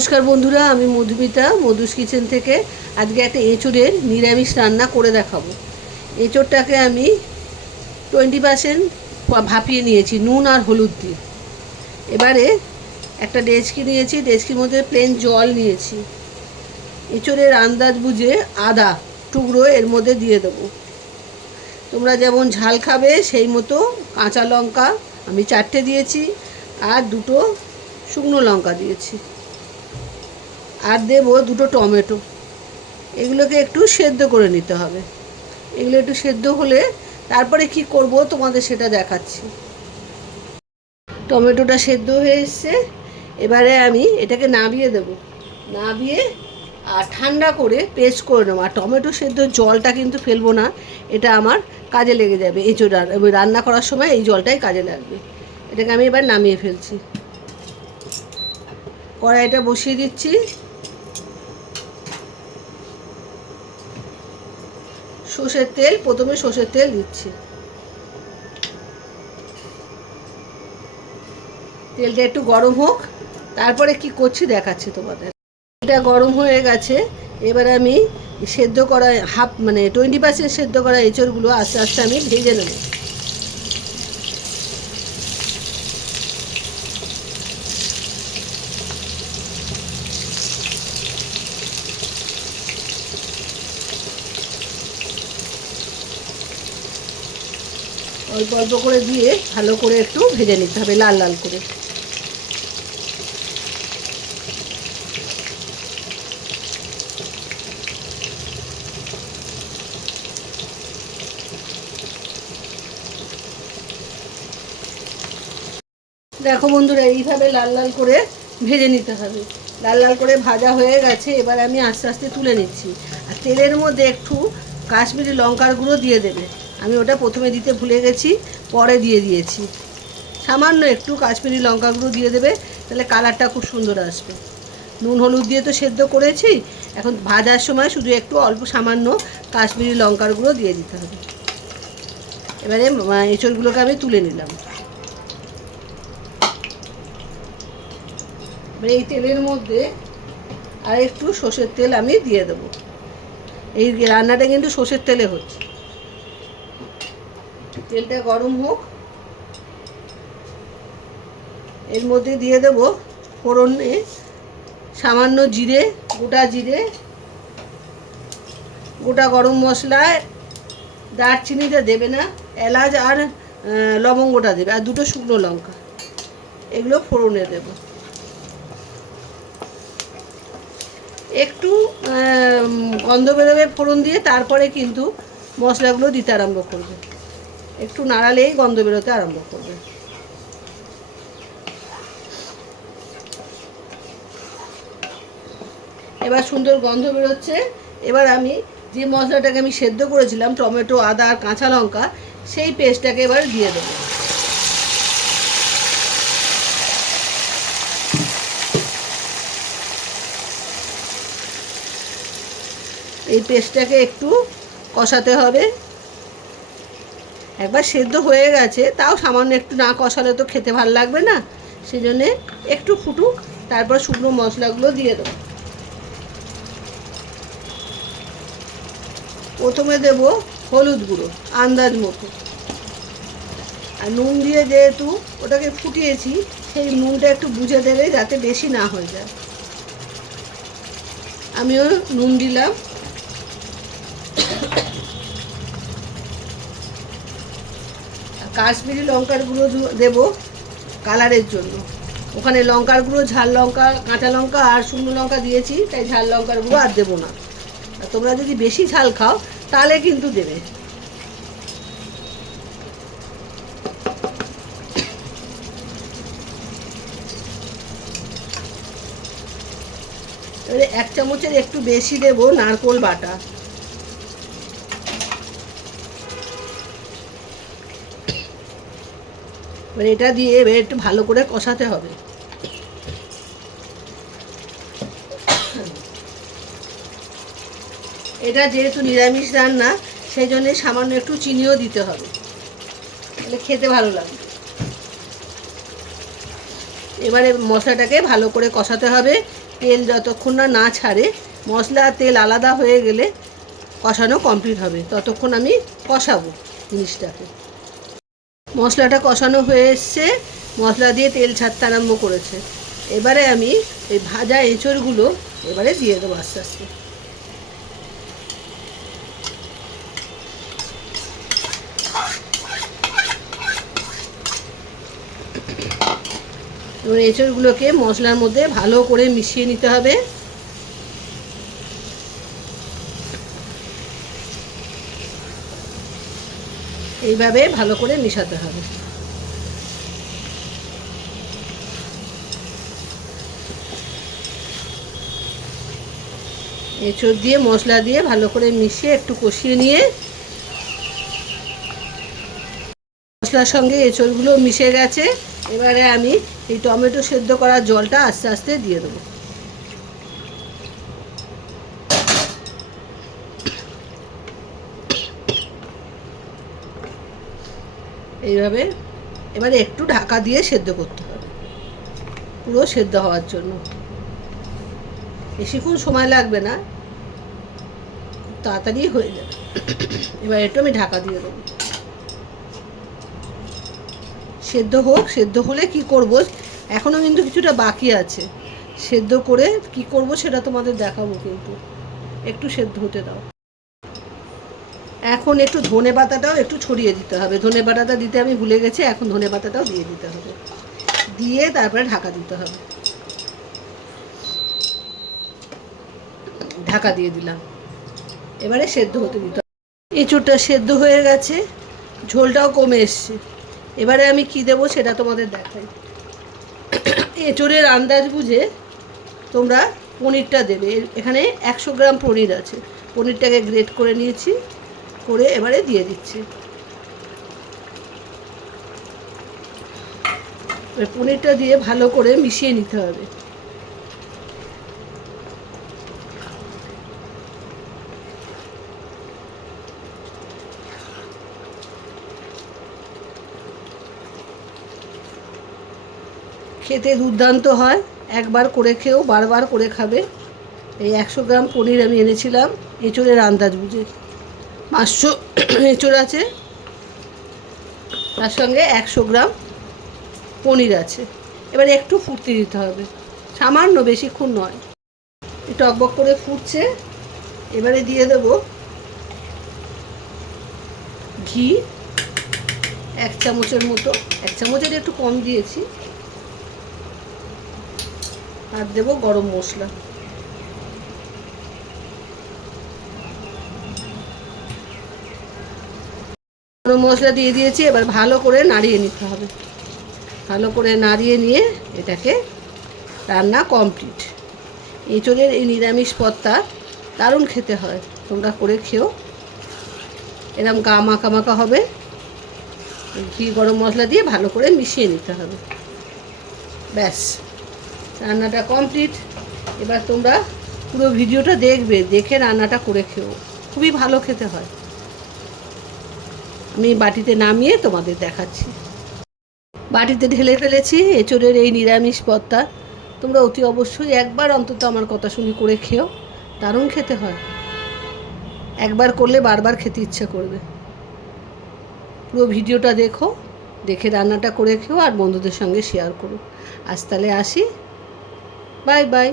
নমস্কার বন্ধুরা, আমি মধুমিতা মধুস কিচেন থেকে আজকে একটা এঁচোড়ের নিরামিষ রান্না করে দেখাবো। এঁচোড়টাকে আমি 20% ভাপিয়ে নিয়েছি নুন আর হলুদ দিয়ে। এবারে একটা ডেচকি নিয়েছি, ডেচকির মধ্যে প্লেন জল নিয়েছি। এঁচোড়ের আন্দাজ বুঝে আদা টুকরো এর মধ্যে দিয়ে দেবো। তোমরা যেমন ঝাল খাবে সেই মতো কাঁচা লঙ্কা আমি 4টে দিয়েছি, আর 2টো শুকনো লঙ্কা দিয়েছি, আর দেবো 2টো টমেটো। এগুলোকে একটু সেদ্ধ করে নিতে হবে। এগুলো একটু সেদ্ধ হলে তারপরে কি করব তোমাদের সেটা দেখাচ্ছি। টমেটোটা সেদ্ধ হয়ে এসছে, এবারে আমি এটাকে নামিয়ে দেব। নামিয়ে আর ঠান্ডা করে পেস্ট করে নেবো। আর টমেটো সেদ্ধ জলটা কিন্তু ফেলবো না, এটা আমার কাজে লেগে যাবে। এঁচোড় রান্না করার সময় এই জলটাই কাজে লাগবে। এটাকে আমি এবার নামিয়ে ফেলছি। কড়াইটা বসিয়ে দিচ্ছি। সর্ষের তেল, প্রথমে সর্ষের তেল দিচ্ছি। তেলটা একটু গরম হোক, তারপরে কি করছি দেখাচ্ছি তোমাদের। এটা গরম হয়ে গেছে, এবার আমি সেদ্ধ করা 20% সেদ্ধ করা এঁচোড়গুলো আস্তে আস্তে আমি ভেজে নেব। অল্প অল্প করে দিয়ে ভালো করে একটু ভেজে নিতে হবে, লাল লাল করে। দেখো বন্ধুরা, এইভাবে লাল লাল করে ভেজে নিতে হবে। লাল লাল করে ভাজা হয়ে গেছে, এবার আমি আস্তে আস্তে তুলে নিচ্ছি। আর তেলের মধ্যে একটু কাশ্মীরি লঙ্কার গুঁড়ো দিয়ে দেবে। আমি ওটা প্রথমে দিতে ভুলে গেছি, পরে দিয়ে দিয়েছি। সামান্য একটু কাশ্মীরি লঙ্কা গুঁড়ো দিয়ে দেবে, তাহলে কালারটা খুব সুন্দর আসবে। নুন হলুদ দিয়ে তো সেদ্ধ করেছি, এখন ভাজার সময় শুধু একটু অল্প সামান্য কাশ্মীরি লঙ্কার গুঁড়ো দিয়ে দিতে হবে। এবারে এঁচোড়গুলোকে আমি তুলে নিলাম। এই তেলের মধ্যে আর একটু সর্ষের তেল আমি দিয়ে দেবো। এই রান্নাটা কিন্তু সর্ষের তেলে হচ্ছে। তেলটা গরম হোক, এর মধ্যে দিয়ে দেবো ফোড়নে সামান্য জিরে, গোটা জিরে, গোটা গরম মশলা, দারচিনিটা দেবে না, এলাচ আর লবঙ্গটা দেবে, আর 2টো শুকনো লঙ্কা। এগুলো ফোড়নে দেবো। একটু গন্ধ বেরোবে ফোড়ন দিয়ে, তারপরে কিন্তু মশলাগুলো দিতে আরম্ভ করবে। একটু নাড়ালেই গন্ধ বেরোতে আরম্ভ করবে। এবার সুন্দর গন্ধ বেরোচ্ছে। এবার আমি যে মশলাটাকে আমি সেদ্ধ করেছিলাম, টমেটো, আদা আর কাঁচা লঙ্কা, সেই পেস্টটাকে এবার দিয়ে দেবো। এই পেস্টটাকে একটু কষাতে হবে। একবার সেদ্ধ হয়ে গেছে, তাও সামান্য একটু না কষালে তো খেতে ভালো লাগবে না, সেজন্যে একটু ফুটুক, তারপর শুকনো মশলাগুলো দিয়ে দেবো। প্রথমে দেব হলুদ গুঁড়ো আন্দাজ মতো, আর নুন দিয়ে যেহেতু ওটাকে ফুটিয়েছি, সেই নুনটা একটু বুঝে দেবে যাতে বেশি না হয়ে যায়। আমিও নুন দিলাম। কাশ্মীরি লঙ্কার গুঁড়ো দেবো কালারের জন্য। ওখানে লঙ্কার গুঁড়ো, ঝাল লঙ্কা, কাঁচা লঙ্কা আর শুকনো লঙ্কা দিয়েছি, তাই ঝাল লঙ্কার গুঁড়ো আর দেবো না। তোমরা যদি বেশি ঝাল খাও তাহলে কিন্তু দেবে। এবারে 1 চামচের একটু বেশি দেবো নারকোল বাটা। এবার এটা দিয়ে এবার একটু ভালো করে কষাতে হবে। এটা যেহেতু নিরামিষ রান্না, সেই জন্য সামান্য একটু চিনিও দিতে হবে, তাহলে খেতে ভালো লাগবে। এবারে মশলাটাকে ভালো করে কষাতে হবে। তেল যতক্ষণ না ছাড়ে, মশলা আর তেল আলাদা হয়ে গেলে কষানো কমপ্লিট হবে, ততক্ষণ আমি কষাবো জিনিসটাকে। মশলাটা কষানো হয়ে এসছে, মশলা দিয়ে তেল ছাড়তে আরম্ভ করেছে। এবারে আমি এই ভাজা এঁচড়গুলো এবারে দিয়ে দেবো আস্তে আস্তে। এবার এঁচড়গুলোকে মশলার মধ্যে ভালো করে মিশিয়ে নিতে হবে। এইভাবে ভালো করে মিশাতে হবে। এঁচড় দিয়ে মশলা দিয়ে ভালো করে মিশিয়ে একটু কষিয়ে নিয়ে, মশলার সঙ্গে এঁচড়গুলো মিশে গেছে। এবারে আমি এই টমেটো সেদ্ধ করা জলটা আস্তে আস্তে দিয়ে দেবো। এইভাবে এবারে একটু ঢাকা দিয়ে সেদ্ধ করতে হবে, পুরো সেদ্ধ হওয়ার জন্য। বেশিক্ষণ সময় লাগবে না, খুব তাড়াতাড়ি হয়ে যাবে। এবার একটু আমি ঢাকা দিয়ে দেবো, সেদ্ধ হোক। সেদ্ধ হলে কি করব, এখনও কিন্তু কিছুটা বাকি আছে। সেদ্ধ করে কি করব সেটা তোমাদের দেখাবো, কিন্তু একটু সেদ্ধ হতে দাও। এখন একটু ধনে পাতাটাও একটু ছড়িয়ে দিতে হবে। ধনে পাতাটা দিতে আমি ভুলে গেছি, এখন ধনে পাতাটাও দিয়ে দিতে হবে। দিয়ে তারপরে ঢাকা দিতে হবে। ঢাকা দিয়ে দিলাম। এবারে সেদ্ধ হতে দিতে হবে। এঁচোড়টা সেদ্ধ হয়ে গেছে, ঝোলটাও কমে এসছে। এবারে আমি কি দেবো সেটা তোমাদের দেখাই। এঁচোড়ের আন্দাজ বুঝে তোমরা পনিরটা দেবে। এখানে 100 গ্রাম পনির আছে। পনিরটাকে গ্রেট করে নিয়েছি, করে এবারে দিয়ে দিচ্ছি। পনিরটা দিয়ে ভালো করে মিশিয়ে নিতে হবে। খেতে দুর্দান্ত হয়, একবার করে খেয়েও বারবার করে খাবে। এই 100 গ্রাম পনির আমি এনেছিলাম এঁচোড়ের আন্দাজ বুঝে। 500 এঁচোড় আছে, তার সঙ্গে 100 গ্রাম পনির আছে। এবার একটু ফুটতে দিতে হবে, সামান্য, বেশিক্ষণ নয়। টকবক করে ফুটছে। এবারে দিয়ে দেব ঘি 1 চামচের মতো, 1 চামচের একটু কম দিয়েছি। আর দেব গরম মশলা। গরম মশলা দিয়ে দিয়েছি। এবার ভালো করে নাড়িয়ে নিতে হবে। ভালো করে নাড়িয়ে নিয়ে এটাকে রান্না কমপ্লিট। এঁচোড়ের এই নিরামিষ পদটা দারুণ খেতে হয়, তোমরা করে খেও। এরকম গা মাখা মাখা হবে। ঘি গরম মশলা দিয়ে ভালো করে মিশিয়ে নিতে হবে। ব্যাস, রান্নাটা কমপ্লিট। এবার তোমরা পুরো ভিডিওটা দেখবে, দেখে রান্নাটা করে খেও, খুবই ভালো খেতে হয়। আমি বাটিতে নামিয়ে তোমাদের দেখাচ্ছি। বাটিতে ঢেলে ফেলেছি এঁচোড়ের এই নিরামিষ পদটা। তোমরা অতি অবশ্যই একবার অন্তত আমার কথা শুনে করে খেও, দারুণ খেতে হয়। একবার করলে বারবার খেতে ইচ্ছে করবে। পুরো ভিডিওটা দেখো, দেখে রান্নাটা করে খেও আর বন্ধুদের সঙ্গে শেয়ার করো। আজ তাহলে আসি, বাই বাই।